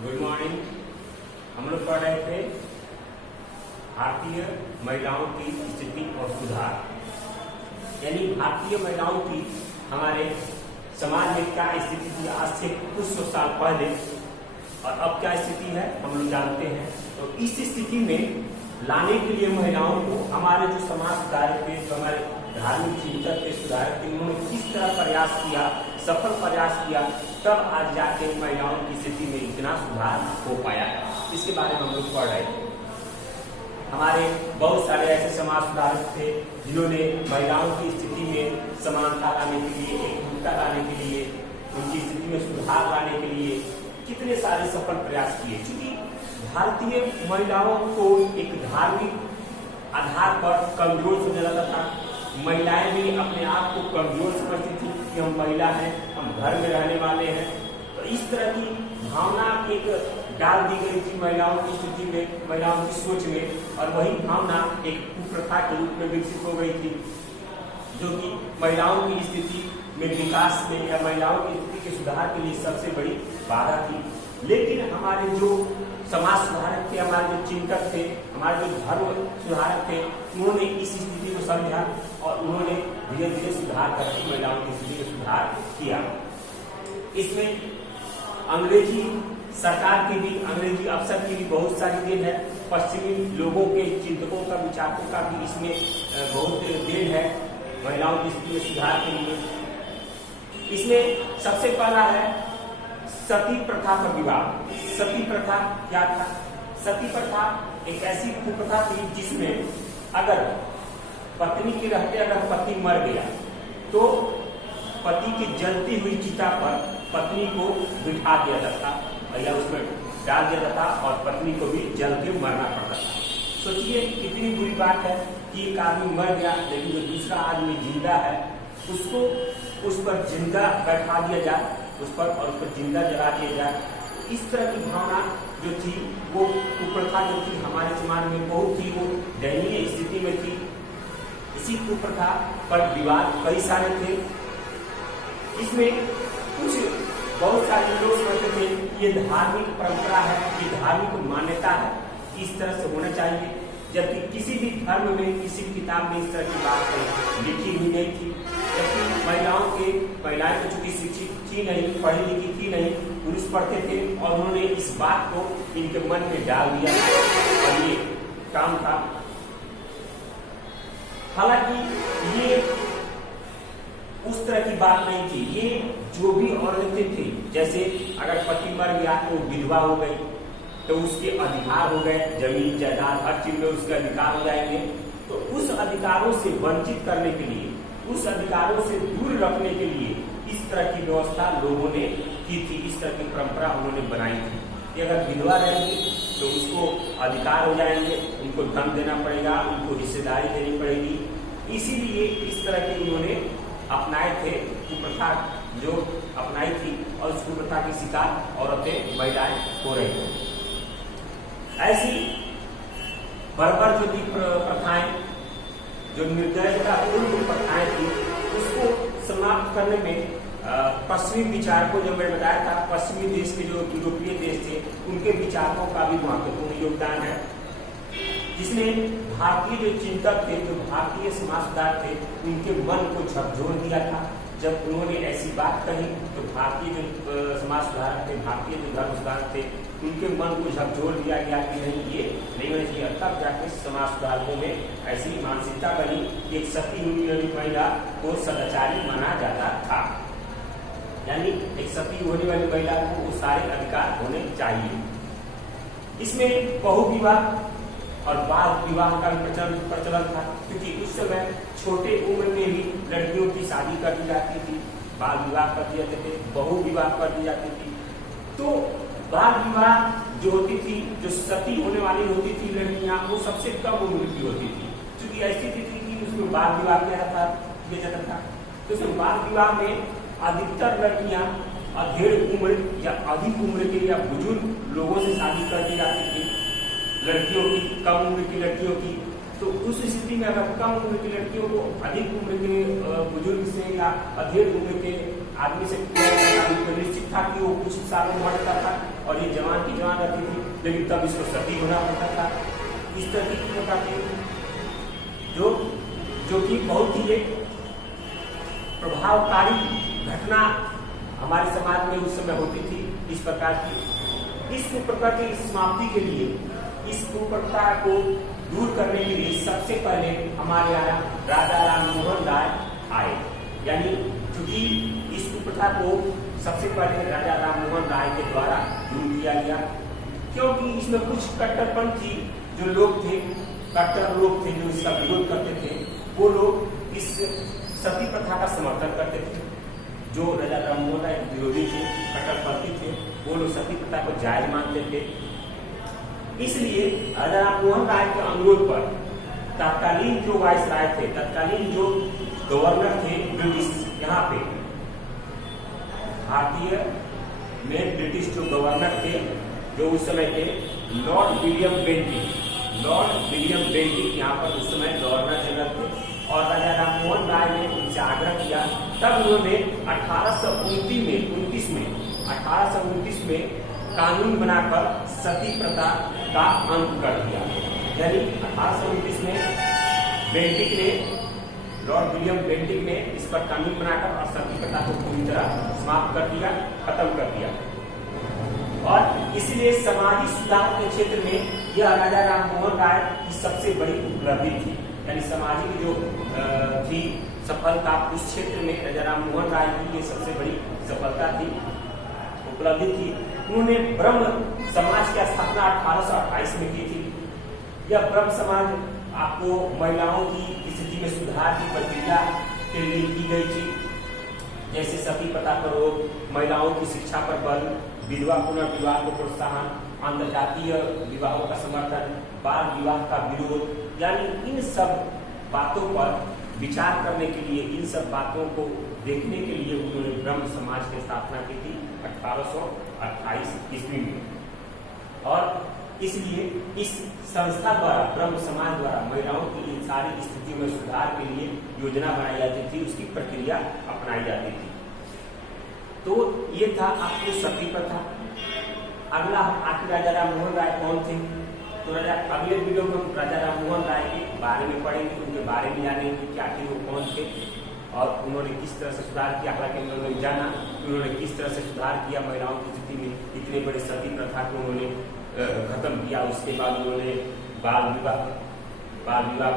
Good morning. हम लोग पढ़ रहे थे भारतीय महिलाओं की स्थिति और सुधार, यानी भारतीय महिलाओं की हमारे समाज में क्या स्थिति थी आज से कुछ सौ साल पहले और अब क्या स्थिति है हम लोग जानते हैं। तो इस स्थिति में लाने के लिए महिलाओं को हमारे जो समाज सुधारक थे, जो हमारे धार्मिक चिंतक के सुधारक थे, उन्होंने किस तरह प्रयास किया, सफल प्रयास किया, तब आज जाके महिलाओं की स्थिति में इतना सुधार हो पाया। इसके बारे में हम लोग पढ़ रहे थे। हमारे बहुत सारे ऐसे समाज सुधारक थे जिन्होंने महिलाओं की स्थिति में समानता लाने के लिए, एकजुटता लाने के लिए, उनकी स्थिति में सुधार लाने के लिए कितने सारे सफल प्रयास किए। क्योंकि भारतीय महिलाओं को एक धार्मिक आधार पर कमजोर समझा जाता था। महिलाएं भी अपने आप को कमजोर समझती थी कि हम महिला हैं, हम घर में रहने वाले हैं। तो इस तरह की भावना एक डाल दी गई थी महिलाओं की स्थिति में, महिलाओं की सोच में, और वही भावना एक कुप्रथा के रूप में विकसित हो गई थी, जो कि महिलाओं की स्थिति में विकास में या महिलाओं की स्थिति के सुधार के लिए सबसे बड़ी बाधा थी। लेकिन हमारे जो समाज सुधारक थे, हमारे जो चिंतक थे, हमारे जो धर्म सुधारक थे, उन्होंने इस स्थिति को समझा और उन्होंने धीरे धीरे सुधार करके महिलाओं की स्थिति में सुधार किया। इसमें अंग्रेजी सरकार की भी, अंग्रेजी अफसर की भी बहुत सारी देन है। पश्चिमी लोगों के चिंतकों का, विचारकों का भी इसमें बहुत देन है महिलाओं की स्थिति में सुधार के लिए। इसमें सबसे पहला है सती प्रथा पर विवाह। सती प्रथा क्या था? सती प्रथा एक ऐसी कुप्रथा थी जिसमें अगर पत्नी के रहते अगर पति मर गया तो पति की जलती हुई चिता पर पत्नी को बिठा दिया जाता या उसमें डाल दिया जाता और पत्नी को भी जल के मरना पड़ता था। सोचिए कितनी बुरी बात है कि एक आदमी मर गया लेकिन जो दूसरा आदमी जिंदा है उसको उस पर जिंदा बैठा दिया जाए, उस पर और उस पर जिंदा जला दिया जाए। इस तरह की भावना जो थी, वो कुप्रथा जो थी हमारे समाज में बहुत ही वो दयनीय स्थिति में थी। इसी कुप्रथा पर विवाद कई सारे थे। इसमें कुछ बहुत सारे लोग समझते थे ये धार्मिक परंपरा है, ये धार्मिक मान्यता है, इस तरह से होना चाहिए। जबकि किसी भी धर्म में, किसी भी किताब में इस तरह की बात लिखी हुई नहीं थी। जबकि महिलाएं तो चूंकि शिक्षित थी नहीं, पढ़ी लिखी थी नहीं, पुरुष पढ़ते थे और उन्होंने इस बात को इनके मन में डाल दिया और ये काम था। हालांकि ये उस तरह की बात नहीं थी। ये जो भी औरतें थी, जैसे अगर पति मर गया तो विधवा हो गई तो उसके अधिकार हो गए, जमीन जायदाद हर चीज में उसके अधिकार हो जाएंगे। तो उस अधिकारों से वंचित करने के लिए, उस अधिकारों से दूर रखने के लिए इस तरह की व्यवस्था लोगों ने की थी, इस तरह की परंपरा उन्होंने बनाई थी कि अगर विधवा रहेगी तो उसको अधिकार हो जाएंगे, उनको धन देना पड़ेगा, उनको हिस्सेदारी देनी पड़ेगी। इसीलिए इस तरह के उन्होंने अपनाए थे कुप्रथा जो अपनाई थी और उस कुप्रथा की शिकार औरतें, महिलाएं हो रही थी। ऐसी बर्बर जो थी प्रथाएं, जो निर्दयता पूर्ण प्रथाएं थी, उसको समाप्त करने में पश्चिमी विचारकों, जो मैंने बताया था, पश्चिमी देश के जो यूरोपीय देश थे उनके विचारकों का भी महत्वपूर्ण योगदान है, जिसमें भारतीय जो चिंतक थे, जो भारतीय समाज सुधारक थे, उनके मन को झकझोर दिया था। जब उन्होंने ऐसी बात कही तो भारतीय जो समाज सुधारक थे, भारतीय जो धर्म सुधारक थे, उनके मन को झकझोर दिया गया कि नहीं, ये नहीं होना चाहिए। तब जाके समाज सुधारकों में ऐसी मानसिकता बनी कि एक सती हुई वाली महिला को सदाचारी माना जाता था, यानी एक सती होने वाली महिला को वो सारे अधिकार होने चाहिए। इसमें बहुविवाह और बाल विवाह का प्रचलन था, क्योंकि उस समय छोटे उम्र में भी लड़कियों की शादी कर दी जाती थी, बाल विवाह कर दिए जाते थे, बहु विवाह कर दी जाती थी। तो बाल विवाह जो होती थी, जो सती होने वाली होती थी लड़कियां, वो सबसे कम उम्र की होती थी, क्योंकि ऐसी थी कि उसमें बाल विवाह किया जाता था। तो उसमें बाल विवाह में अधिकतर लड़कियां अधेड़ उम्र या अधिक उम्र के या बुजुर्ग लोगों से शादी कर दी जाती थी, लड़कियों की, कम उम्र की लड़कियों की। तो उस स्थिति में अगर कम उम्र की लड़कियों को अधिक उम्र के बुजुर्ग से या अधेड़ उम्र के आदमी से निश्चित था कि वो कुछ सालों में बढ़ता था और ये जवान की जवान रहती थी, लेकिन तब इसको सती होना पड़ता था। इस तरह की प्रथा थी जो कि बहुत ही एक प्रभावकारी घटना हमारे समाज में उस समय होती थी। इस प्रकार की इस कुप्रथा की समाप्ति के लिए, इस कुप्रथा को दूर करने के लिए सबसे पहले हमारे यहाँ राजा राममोहन राय आए। यानी चूंकि इस कुप्रथा को सबसे पहले राजा राममोहन राय के द्वारा दूर किया गया, क्योंकि इसमें कुछ कट्टरपंथी जो लोग थे, कट्टर लोग थे जो इसका विरोध करते थे, वो लोग इस सती प्रथा का समर्थन करते थे। जो राजा राममोहन राय विरोधी थे, कट्टरपंथी थे, वो लोग सती प्रथा को जायज मानते थे। इसलिए राजा राममोहन राय के अनुरोध पर तत्कालीन जो वाइसराय थे, तत्कालीन जो गवर्नर थे ब्रिटिश, यहाँ पे भारतीय में ब्रिटिश जो गवर्नर थे, जो उस समय थे लॉर्ड विलियम बेंटिक यहाँ पर उस समय गवर्नर जनरल थे। और राजा राममोहन राय ने उनसे आग्रह किया, तब उन्होंने 1829 में कानून बनाकर सती प्रथा का अंत कर दिया। यानी 1829 में लॉर्ड विलियम बेंटिक ने इस पर कानून बनाकर और सती प्रथा को पूरी तरह समाप्त कर दिया, खत्म कर दिया। और इसलिए समाजी सुधार के क्षेत्र में यह राजा राममोहन राय की सबसे बड़ी उपलब्धि थी। यानी सामाजिक जो थी सफलता, उस क्षेत्र में राजा राममोहन राय की ये सबसे बड़ी सफलता थी, उपलब्धि थी। उन्होंने ब्रह्म समाज की स्थापना 1828 में की थी। यह ब्रह्म समाज आपको महिलाओं की स्थिति में सुधार की प्रक्रिया के लिए की गई थी, जैसे सती प्रथा पर रोक, महिलाओं की शिक्षा पर बल, विधवा पुनर्विवाह को प्रोत्साहन, अंतरजातीय विवाहों का समर्थन, बाल विवाह का विरोध। यानी इन सब बातों पर विचार करने के लिए, इन सब बातों को देखने के लिए उन्होंने ब्रह्म समाज की स्थापना की थी 1828 ईस्वी में। और इसलिए इस संस्था द्वारा, ब्रह्म समाज द्वारा महिलाओं की इन सारी स्थितियों में सुधार के लिए योजना बनाई जाती थी, उसकी प्रक्रिया अपनाई जाती थी। तो ये था आपको सती प्रथा। अगला आखिर राजा राममोहन राय कौन थे? तो अगले वीडियो में हम राजा राममोहन राय के बारे में पढ़ेंगे, उनके बारे में जानेंगे कि आखिर वो कौन थे और उन्होंने किस तरह से सुधार किया। हालांकि हम लोगों ने जाना कि उन्होंने किस तरह से सुधार किया महिलाओं की स्थिति में, इतने बड़े सती प्रथा को उन्होंने खत्म किया। उसके बाद उन्होंने बाल विवाह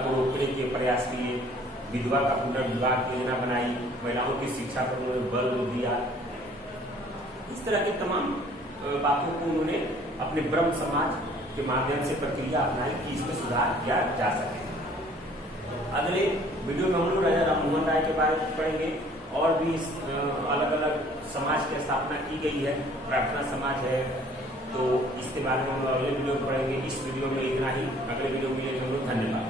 को रोकने के प्रयास किए, विधवा का पुनर्विवाह की योजना बनाई, महिलाओं की शिक्षा पर उन्होंने बल दिया। इस तरह के तमाम बातों को उन्होंने अपने ब्रह्म समाज के माध्यम से प्रक्रिया अपनाई कि इसमें सुधार किया जा सके। अगले वीडियो में हम लोग राजा राममोहन राय के बारे में पढ़ेंगे और भी अलग अलग समाज की स्थापना की गई है, प्रार्थना समाज है, तो इसके बारे में हम अगले वीडियो में पढ़ेंगे। इस वीडियो में इतना ही, अगले वीडियो में मिलेंगे हम लोग। धन्यवाद।